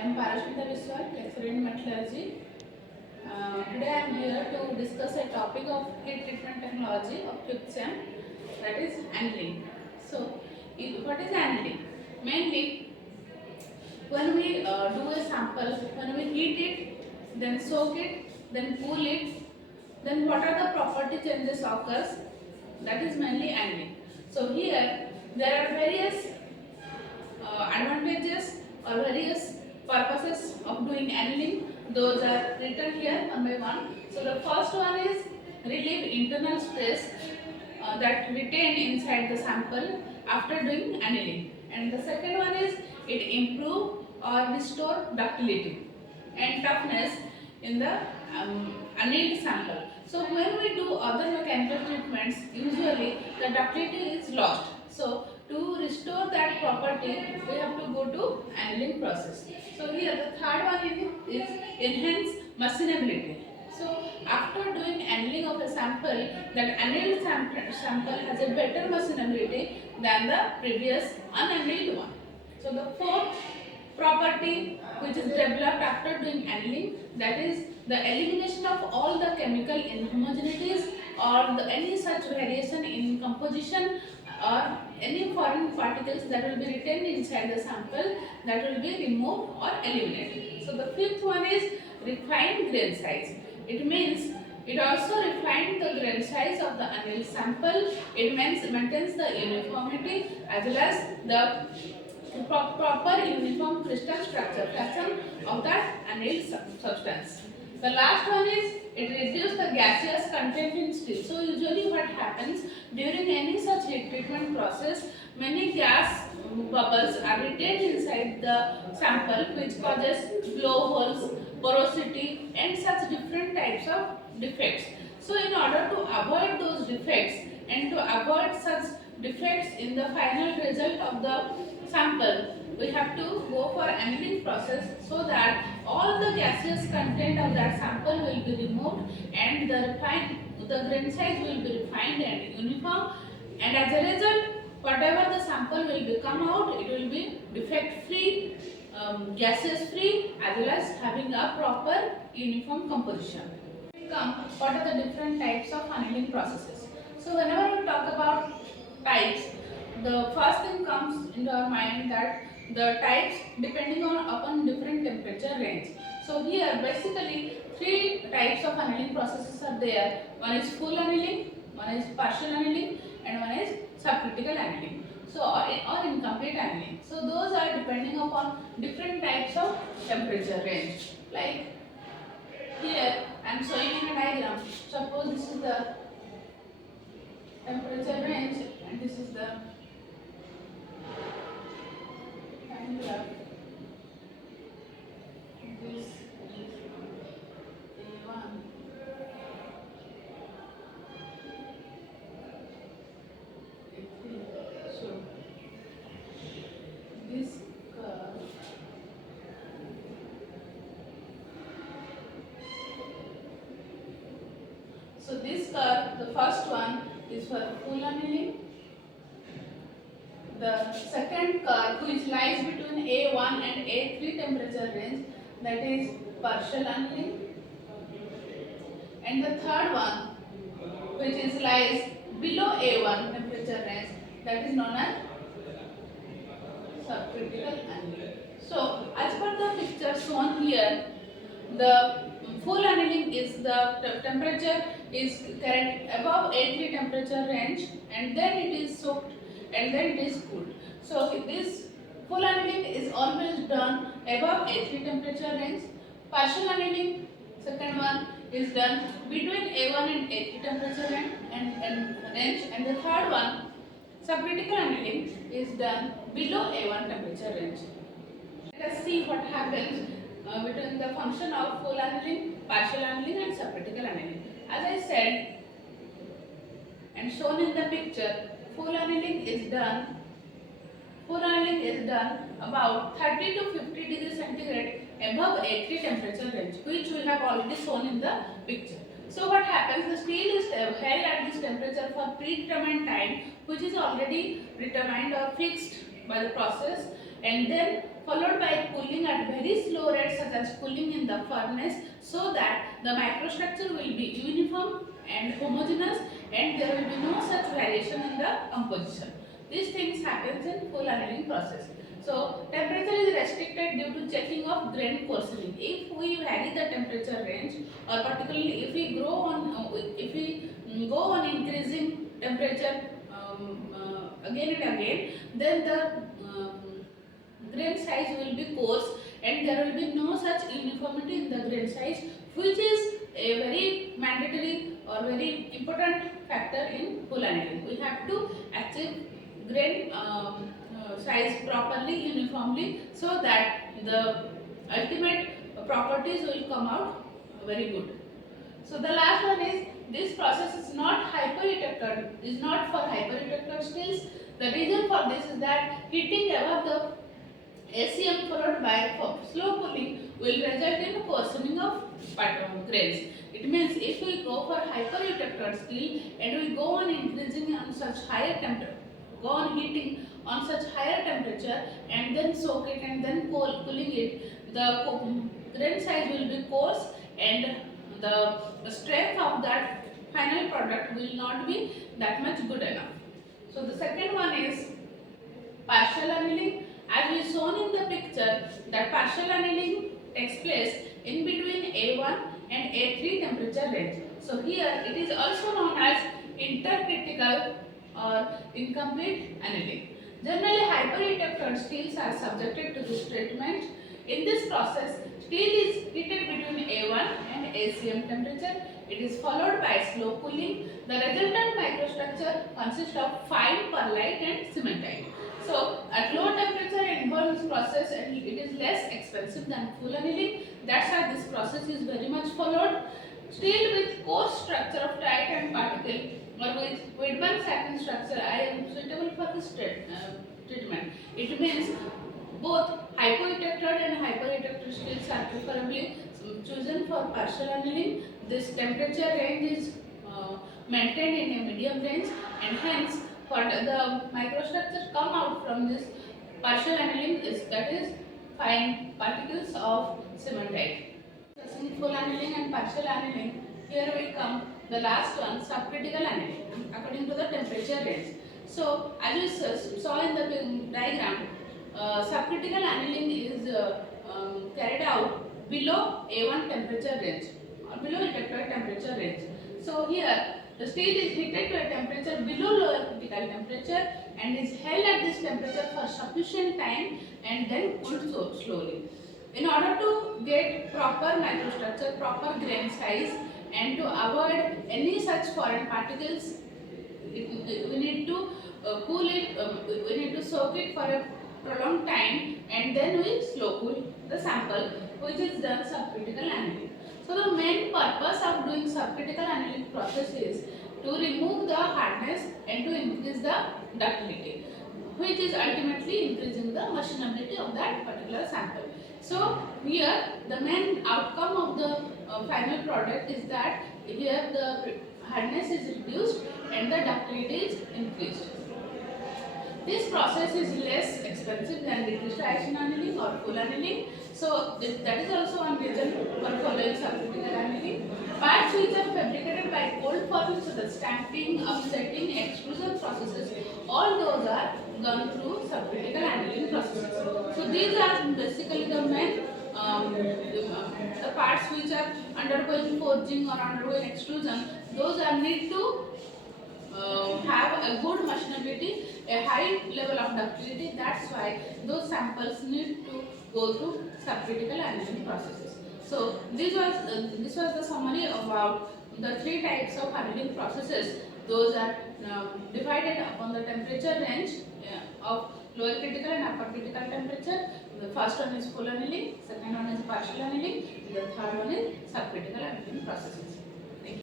am Parashmita Biswal, lecturer in metallurgy. Today I am here to discuss a topic of heat treatment technology of 5th SEM, that is annealing. So, what is annealing? Mainly, when we do a sample, when we heat it, then soak it, then cool it, then what are the property changes occurs? That is mainly annealing. So here there are various advantages or various purposes of doing annealing. Those are written here one by one. So the first one is relieve internal stress that retained inside the sample after doing annealing, and the second one is it improve or restore ductility and toughness in the annealed sample. So when we do other mechanical treatments, usually the ductility is lost. So to restore that property, we have to go to annealing process. So here the third one is enhance machinability. So after doing annealing of a sample, that annealed sample has a better machinability than the previous unannealed one. So the fourth property which is developed after doing annealing, that is the elimination of all the chemical inhomogeneities or any such variation in composition or any foreign particles that will be retained inside the sample, that will be removed or eliminated. So the fifth one is refined grain size. It means it also refined the grain size of the annealed sample. It maintains the uniformity as well as the proper uniform crystal structure fashion of that annealed substance. The last one is it reduces the gaseous content in steel. So usually what happens during any such heat treatment process, many gas bubbles are retained inside the sample, which causes blowholes, porosity and such different types of defects. So in order to avoid those defects and to avoid such defects in the final result of the sample, we have to go for annealing process so that all the gaseous content of that sample will be removed and the grain size will be refined and uniform, and as a result whatever the sample will be come out, it will be defect free, gaseous free, as well as having a proper uniform composition. What are the different types of annealing processes? So whenever we talk about types, the first thing comes into our mind that the types depending upon different temperature range. So here basically three types of annealing processes are there. One is full annealing, one is partial annealing, and one is subcritical annealing. So or incomplete annealing. So those are depending upon different types of temperature range. Like here I am showing in a diagram. Suppose this is the temperature range and this is the time graph. This is A1. A3. So this curve the first one is for full annealing. The second curve which lies between A1 and A3 temperature range, that is partial annealing. And the third one which is lies below A1 temperature range, that is known as subcritical annealing. So as per the picture shown here, the full annealing is the temperature is carried above A3 temperature range and then it is soaked and then it is cooled. So this full annealing is always done above A3 temperature range. Partial annealing, second one, is done between A1 and A3 temperature range, and the third one, subcritical annealing, is done below A1 temperature range. Let us see what happens between the function of full annealing, partial annealing and subcritical annealing. As I said and shown in the picture, full annealing is done about 30 to 50 degrees centigrade above A3 temperature range, which we have already shown in the picture. So what happens, the steel is held at this temperature for predetermined time, which is already determined or fixed by the process, and then followed by cooling at very slow rates such as cooling in the furnace, so that the microstructure will be uniform and homogeneous and there will be no such variation in the composition. These things happens in full annealing process. So temperature is restricted due to checking of grain coarsening. If we vary the temperature range, or particularly if we go on increasing temperature again and again, then the grain size will be coarse and there will be no such uniformity in the grain size, which is a very mandatory or very important factor in full annealing. We have to achieve grain size properly, uniformly, so that the ultimate properties will come out very good. So the last one is, this process is not hyper-reductor, is not for hyper-reductor steels. The reason for this is that heating above the ACM followed by slow cooling will result in coarsening of grains. It means if we go for hyper-reductor steel and we go on increasing on such higher temperature, go on heating on such higher temperature and then soak it and then cooling it, the grain size will be coarse and the strength of that final product will not be that much good enough. So the second one is partial annealing. As we shown in the picture, that partial annealing takes place in between A1 and A3 temperature range. So here it is also known as intercritical or incomplete annealing. Generally, hyper-reductor steels are subjected to this treatment. In this process, steel is heated between A1 and ACM temperature. It is followed by slow cooling. The resultant microstructure consists of fine perlite and cementite. So, at low temperature involves process and it is less expensive than full annealing. That's why this process is very much followed. Steel with coarse structure of tight and particle or with Whitburn satin structure are suitable for this treatment. It means both hypoelectrode and hyperelectrode steels are preferably chosen for partial annealing. This temperature range is maintained in a medium range and hence for the microstructure come out from this partial annealing is, that is, fine particles of cementite. Discussing full annealing and partial annealing, here we come the last one, subcritical annealing according to the temperature range. So as you saw in the diagram, subcritical annealing is carried out below A1 temperature range or below reductor temperature range. So here the steel is heated to a temperature below lower critical temperature and is held at this temperature for sufficient time and then cooled slowly. In order to get proper microstructure, proper grain size and to avoid any such foreign particles, we need to cool it, we need to soak it for a prolonged time and then we slow cool the sample, which is done subcritical annealing. So the main purpose of doing subcritical annealing process is to remove the hardness and to increase the ductility, which is ultimately increasing the machinability of that particular sample. So here the main outcome of the final product is that here the hardness is reduced and the ductility is increased. This process is less expensive than decrystallization annealing or full annealing. So that is also one reason for following subcritical annealing. Parts which are fabricated by cold forming, so the stamping, upsetting, extrusion processes, all those are gone through subcritical annealing processes. So these are basically the main the parts which are undergoing forging or undergoing extrusion. Those are need to have a good machinability, a high level of ductility. That's why those samples need to go through subcritical annealing processes. So this was the summary about the three types of annealing processes. Those are divided upon the temperature range of lower critical and upper critical temperature. The first one is full annealing, second one is partial annealing, and the third one is subcritical annealing processes.